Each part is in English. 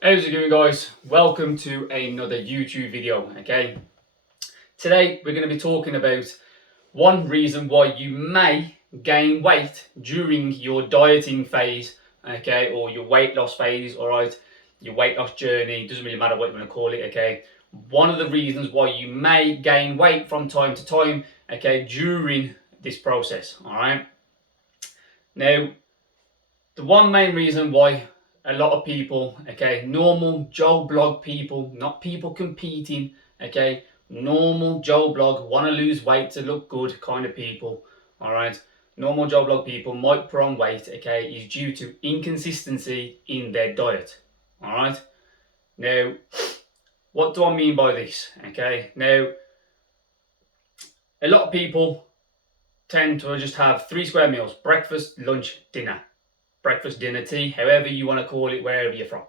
How's it going, guys? Welcome to another YouTube video. Okay, today we're going to be talking about one reason why you may gain weight during your dieting phase, okay, or your weight loss phase, all right, your weight loss journey. Doesn't really matter what you want to call it, okay. One of the reasons why you may gain weight from time to time, okay, during this process, all right. Now, the one main reason why a lot of people, okay, normal Joe Blog people, not people competing, okay, normal Joe Blog, want to lose weight to look good kind of people, all right, normal Joe Blog people might put on weight, okay, is due to inconsistency in their diet, all right. Now, what do I mean by this? Okay, now, a lot of people tend to just have three square meals: breakfast, lunch, dinner. Breakfast, dinner, tea, however you want to call it, wherever you're from.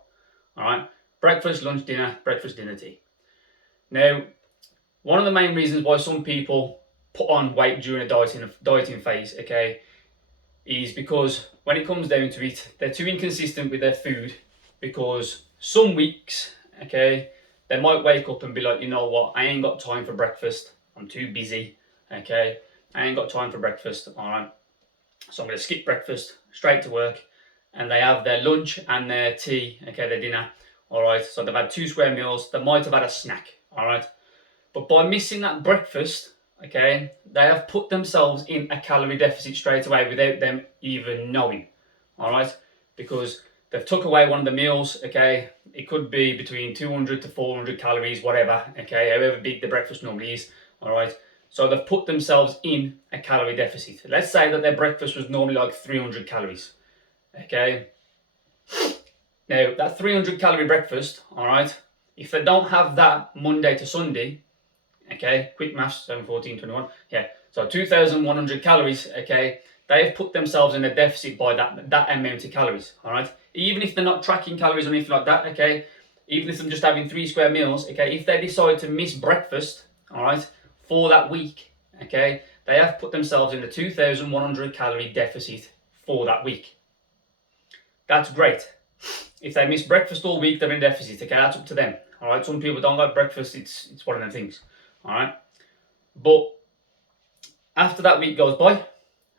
All right, breakfast, lunch, dinner, breakfast, dinner, tea. Now, one of the main reasons why some people put on weight during a dieting phase, okay, is because when it comes down to it, they're too inconsistent with their food. Because some weeks, okay, they might wake up and be like, you know what, I ain't got time for breakfast. I'm too busy. Okay, I ain't got time for breakfast. All right, so I'm going to skip breakfast, straight to work, and they have their lunch and their tea, okay, their dinner. All right, so they've had two square meals. They might have had a snack. All right, but by missing that breakfast, okay, they have put themselves in a calorie deficit straight away without them even knowing. All right, because they've took away one of the meals. Okay, it could be between 200 to 400 calories, whatever. Okay, however big the breakfast normally is. All right, so they've put themselves in a calorie deficit. Let's say that their breakfast was normally like 300 calories. Okay, now that 300 calorie breakfast, all right, if they don't have that Monday to Sunday, okay, quick maths, 7, 14, 21, yeah, so 2,100 calories, okay, they have put themselves in a deficit by that amount of calories, all right, even if they're not tracking calories or anything like that, okay, even if they're just having three square meals, okay, if they decide to miss breakfast, all right, for that week, okay, they have put themselves in a 2,100 calorie deficit for that week. That's great. If they miss breakfast all week, they're in deficit, okay, that's up to them, all right, some people don't like breakfast, it's one of them things, all right. But after that week goes by,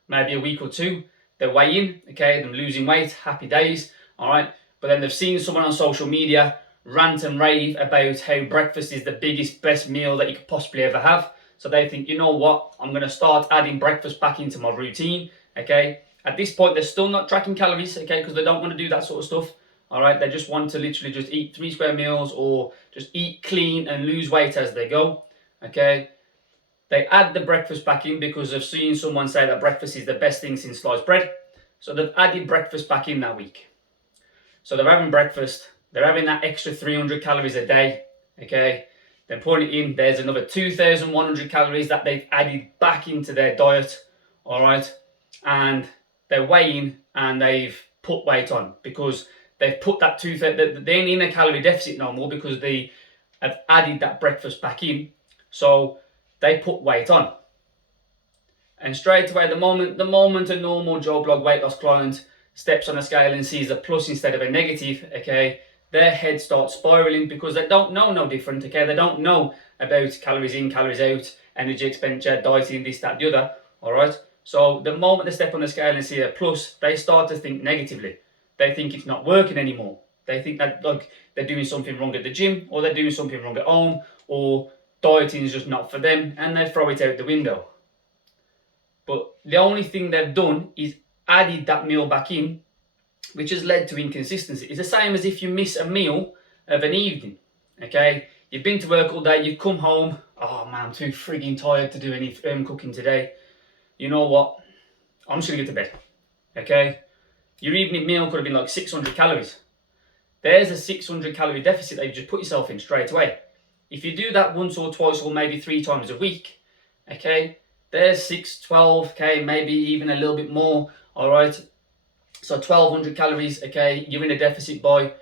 maybe a week or two, they're weighing, okay, they're losing weight, happy days, all right. But then they've seen someone on social media rant and rave about how breakfast is the biggest, best meal that you could possibly ever have. So they think, you know what, I'm going to start adding breakfast back into my routine, okay. At this point, they're still not tracking calories, okay, because they don't want to do that sort of stuff. All right, they just want to literally just eat three square meals or just eat clean and lose weight as they go, okay. They add the breakfast back in because they've seen someone say that breakfast is the best thing since sliced bread. So they've added breakfast back in that week. So they're having breakfast. They're having that extra 300 calories a day. Okay. Then putting it in, there's another 2,100 calories that they've added back into their diet. All right. And they're weighing and they've put weight on because they've put that they're in a calorie deficit no more because they have added that breakfast back in. So they put weight on. And straight away, the moment a normal Joe Blog weight loss client steps on a scale and sees a plus instead of a negative, okay, their head starts spiraling because they don't know no different, okay, they don't know about calories in, calories out, energy expenditure, dieting, this, that, the other, all right. So the moment they step on the scale and see a plus, they start to think negatively. They think it's not working anymore. They think that like they're doing something wrong at the gym, or they're doing something wrong at home, or dieting is just not for them, and they throw it out the window. But the only thing they've done is added that meal back in, which has led to inconsistency. It's the same as if you miss a meal of an evening, okay? You've been to work all day, you've come home, oh man, I'm too frigging tired to do any cooking today. You know what? I'm just gonna get to bed, okay? Your evening meal could have been like 600 calories. There's a 600 calorie deficit that you just put yourself in straight away. If you do that once or twice or maybe 3 times a week, okay, there's 6, 12, okay, maybe even a little bit more, all right. So 1,200 calories, okay, you're in a deficit by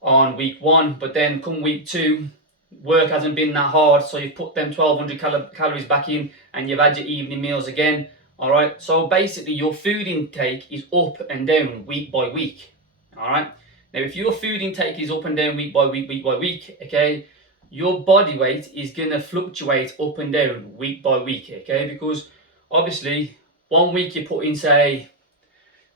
on week 1, but then come week 2, work hasn't been that hard, so you've put them 1,200 calories back in and you've had your evening meals again, all right. So basically your food intake is up and down week by week, all right. Now, if your food intake is up and down week by week, okay, your body weight is gonna fluctuate up and down week by week, okay? Because obviously, one week you put in, say,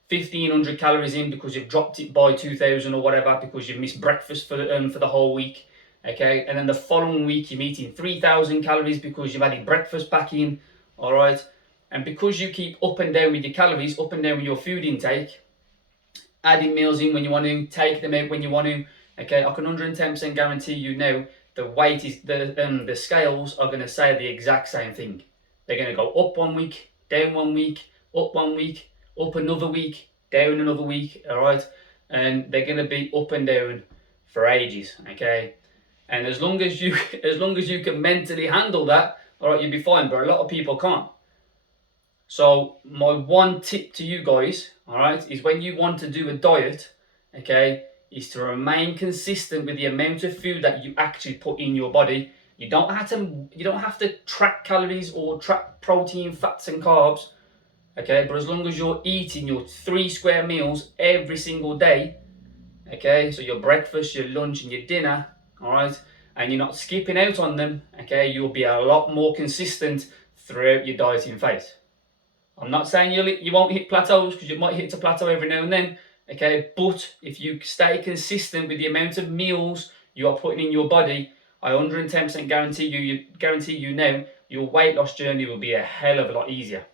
1,500 calories in because you've dropped it by 2,000 or whatever because you've missed breakfast for the whole week, okay? And then the following week you're eating 3,000 calories because you've added breakfast back in, all right? And because you keep up and down with your calories, up and down with your food intake, adding meals in when you want to, take them out when you want to, okay? I can 110% guarantee you now the weight is the scales are going to say the exact same thing. They're going to go up one week, down one week, up one week, up another week, down another week, all right? And they're going to be up and down for ages, okay? And as long as you can mentally handle that, all right, you'll be fine. But a lot of people can't. So my one tip to you guys, all right, is when you want to do a diet, okay, is to remain consistent with the amount of food that you actually put in your body. You don't have to track calories or track protein, fats, and carbs, okay. But as long as you're eating your 3 square meals every single day, okay, so your breakfast, your lunch, and your dinner, all right, and you're not skipping out on them, okay, you'll be a lot more consistent throughout your dieting phase. I'm not saying you won't hit plateaus, because you might hit a plateau every now and then, okay? But if you stay consistent with the amount of meals you are putting in your body, I 110% guarantee you now, your weight loss journey will be a hell of a lot easier.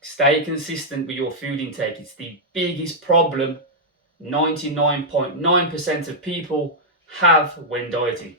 Stay consistent with your food intake. It's the biggest problem 99.9% of people have when dieting.